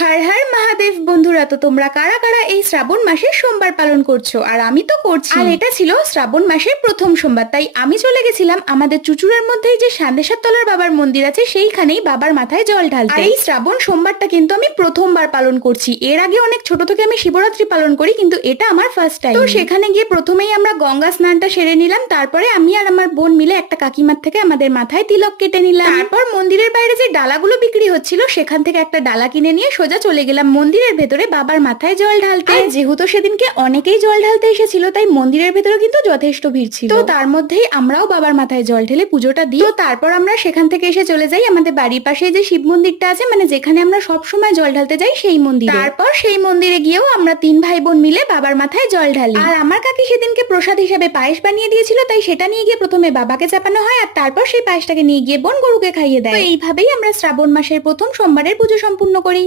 হর হর মহাদেব বন্ধুরা, তো তোমরা কারা কারা এই শ্রাবণ মাসের সোমবার পালন করছো? আর আমি তো করছি। আর এটা ছিল শ্রাবণ মাসের প্রথম সোমবার, তাই আমি চলে গেছিলাম আমাদের চুচুড়ার মধ্যেই যে সান্দেশ্বর তলার বাবার মন্দির আছে সেইখানেই বাবার মাথায় জল ঢালতে। আর এই শ্রাবণ সোমবারটা কিন্তু আমি প্রথমবার পালন করছি। এর আগে অনেক ছোট থেকে আমি শিবরাত্রি পালন করি, কিন্তু এটা আমার ফার্স্ট টাইম। তো সেখানে গিয়ে প্রথমেই আমরা গঙ্গা স্নানটা সেরে নিলাম, তারপরে আমি আর আমার বোন মিলে একটা কাকিমার থেকে আমাদের মাথায় তিলক কেটে নিলাম। তারপর মন্দিরের বাইরে যে ডালাগুলো বিক্রি হচ্ছিল সেখান থেকে একটা ডালা কিনে নিয়ে সোজা চলে গেলাম মন্দিরের ভেতরে বাবার মাথায় জল ঢালতে। আর যেহেতু সেদিনকে অনেকেই জল ঢালতে এসেছিল, তাই মন্দিরের ভেতরে কিন্তু যথেষ্ট ভিড় ছিল। তো তার মধ্যেই আমরাও বাবার মাথায় জল ঢেলে পুজোটা দিই। তো তারপর আমরা সেখান থেকে এসে চলে যাই আমাদের বাড়ির পাশে যে শিব মন্দিরটা আছে, মানে যেখানে আমরা সব সময় জল ঢালতে যাই সেই মন্দিরে। তারপর সেই মন্দিরে গিয়েও আমরা 3 ভাই বোন মিলে বাবার মাথায় জল ঢালি। আর আমার কাকি সেদিনকে প্রসাদ হিসাবে পায়েস বানিয়ে দিয়েছিল, তাই সেটা নিয়ে গিয়ে প্রথমে বাবাকে চাপানো হয়, আর তারপর সেই পায়েসটাকে নিয়ে গিয়ে বোন গরুকে খাইয়ে দেয়। তো এইভাবেই আমরা শ্রাবণ মাসের প্রথম সোমবারের পুজো সম্পূর্ণ করি।